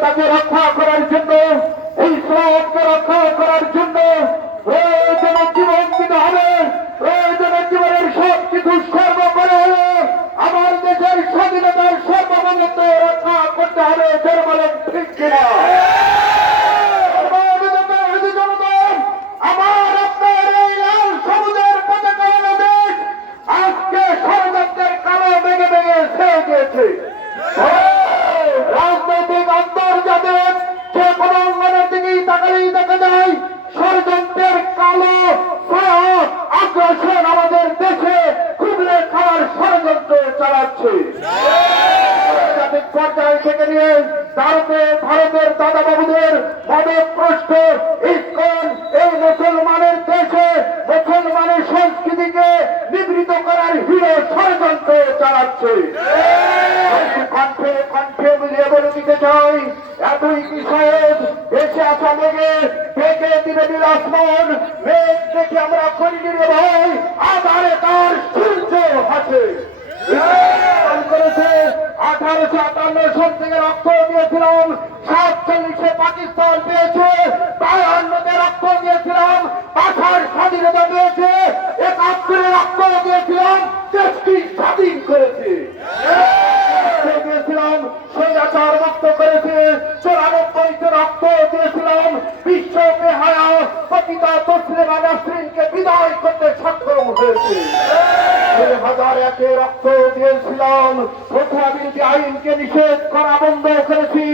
স্বাধীনতাকে রক্ষা করার জন্য, ইসলামকে রক্ষা করার জন্য প্রয়োজনে জীবন দিতে হবে, প্রয়োজনে জীবনের সব কিছু স্বর্গ করে হলে আমার দেশের স্বাধীনতার সর্বমন্ত্র রক্ষা করতে হবে। যার বলেন ঠিক কিনা? আমার আপনার এই লাল সবুজের পতাকা দেশ আজকে ষড়যন্ত্রের কালো ভেঙে ভেঙে ছেড়ে গিয়েছে। রাজনৈতিক আন্তর্জাতিক যে কোনো অঙ্গনের দিকেই তাকালেই দেখা যায় ষড়যন্ত্রের কালো আগ্রাসন আমাদের দেশে খুবলে খাওয়ার ষড়যন্ত্র চালাচ্ছে। আন্তর্জাতিক পর্যায় থেকে নিয়ে ভারতের দাদাবাবুদের মদতপৃষ্ট ইসকন এই মুসলমানের দেশে মুসলমানের সংস্কৃতিকে নিবৃত করার হিরো ষড়যন্ত্র চালাচ্ছে। কণ্ঠে কণ্ঠে মিলিয়ে বলে দিতে চাই, এতই কি সহজ দেশে আসা মেঘে দেখে দিনে দিন আসমান মেঘ দেখে আমরা করিনি রে ভাই, আধারে তার সূর্য হাসে। 1858 সাল থেকে রক্ত দিয়েছিলাম, 47-এ পাকিস্তান পেয়েছে, 52-তে রক্ত দিয়েছিলাম, ভাষার স্বাধীনতা পেয়েছে, 71-এ রক্ত দিয়েছিলাম, দেশটি স্বাধীন করেছে। দিয়েছিলাম স্বৈরাচার মুক্ত করেছে, 94-তে রক্ত দিয়েছিলাম, বিশ্বকে হায়া প্রকৃতা তসলিমা নাসরিনকে বিদায় করতে সক্ষম হয়েছে। 2001-এ রক্ত দিয়েছিলাম, প্রথা বিরোধী আইনকে নিষেধ করা বন্ধ করেছি।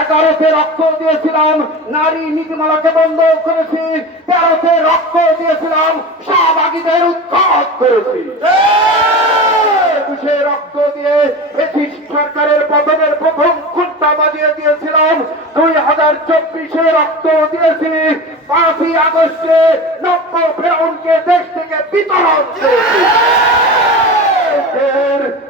11-তে রক্ত দিয়েছিলাম, নারী নীতিমালাকে বন্ধ করেছি। 13-তে রক্ত দিয়েছিলাম, শাহবাগীদের উৎখাত করেছি। 21-এ রক্ত দিয়ে ব্রিটিশ সরকারের পতনের প্রথম ঘণ্টা বাজিয়ে দিয়েছিলাম। 2024-এ রক্ত দিয়েছি, 5ই আগস্টে নব্য ফেরাউনকে দেশ থেকে বিতরণ করেছি।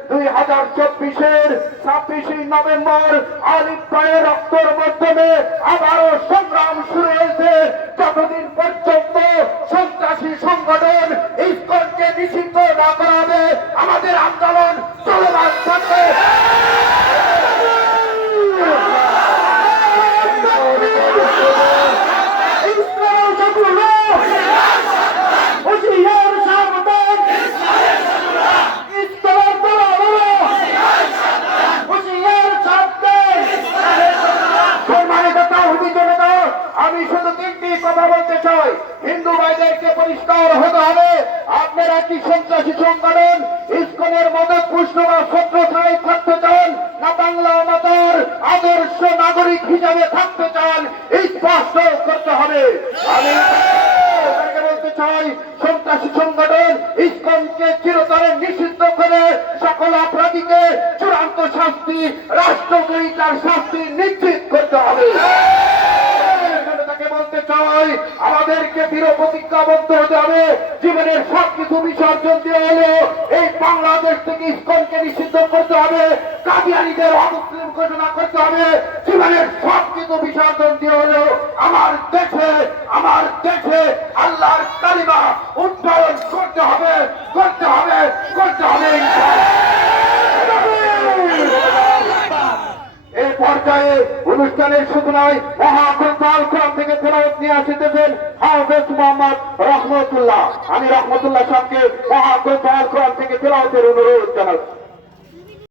2024-এর 26 নভেম্বর আলিফ ভাইয়ের রক্তের মাধ্যমে আবারও সংগ্রাম শুরু হয়েছে। যতদিন পর্যন্ত সন্ত্রাসী সংগঠন ইসকনকে নিষিদ্ধ না করা হবে আমাদের আন্দোলন চলমান থাকবে। আমি শুধু 3টি কথা বলতে চাই, হিন্দু ভাইদেরকে পরিষ্কার হতে হবে, আপনারা কি সন্ত্রাসী সংগঠন ইসকনের মদত পুষ্ট বা ছত্রছায়ায় থাকতে চান, না বাংলা মাতার আদর্শ নাগরিক হিসাবে থাকতে চান, স্পষ্ট করতে হবে। আমি বলতে চাই, সন্ত্রাসী সংগঠন ইসকনকে চিরতরে নিষিদ্ধ করে সকল অপরাধীকে চূড়ান্ত শাস্তি, রাষ্ট্রদ্রোহিতার শাস্তি নিশ্চিত করতে হবে। বলতে চাই, আমাদেরকে দৃঢ় প্রতিজ্ঞাবদ্ধ হতে হবে, জীবনের সবকিছু বিসর্জন দিয়ে হলো এই বাংলাদেশ থেকে ইসকনকে নিষিদ্ধ করতে হবে, কাদিয়ানীদের অমুসলিম ঘোষণা করতে হবে, জীবনের সবকিছু বিসর্জন দিয়ে হলো আমার দেশে আল্লাহর কালিমা উদ্ভাবন করতে হবে, করতে হবে, করতে হবে। এই পর্যায়ে অনুষ্ঠানের শুধু নয়, মহাগ্রন্থ আল কোরআন থেকে তেলাওয়াত নিয়ে আসিতেছেন হাফেজ মোহাম্মদ রহমতুল্লাহ। আমি রহমতুল্লাহ সাহেবকে মহাগ্রন্থ আল কোরআন থেকে তেলাওয়াতের অনুরোধ জানাচ্ছি।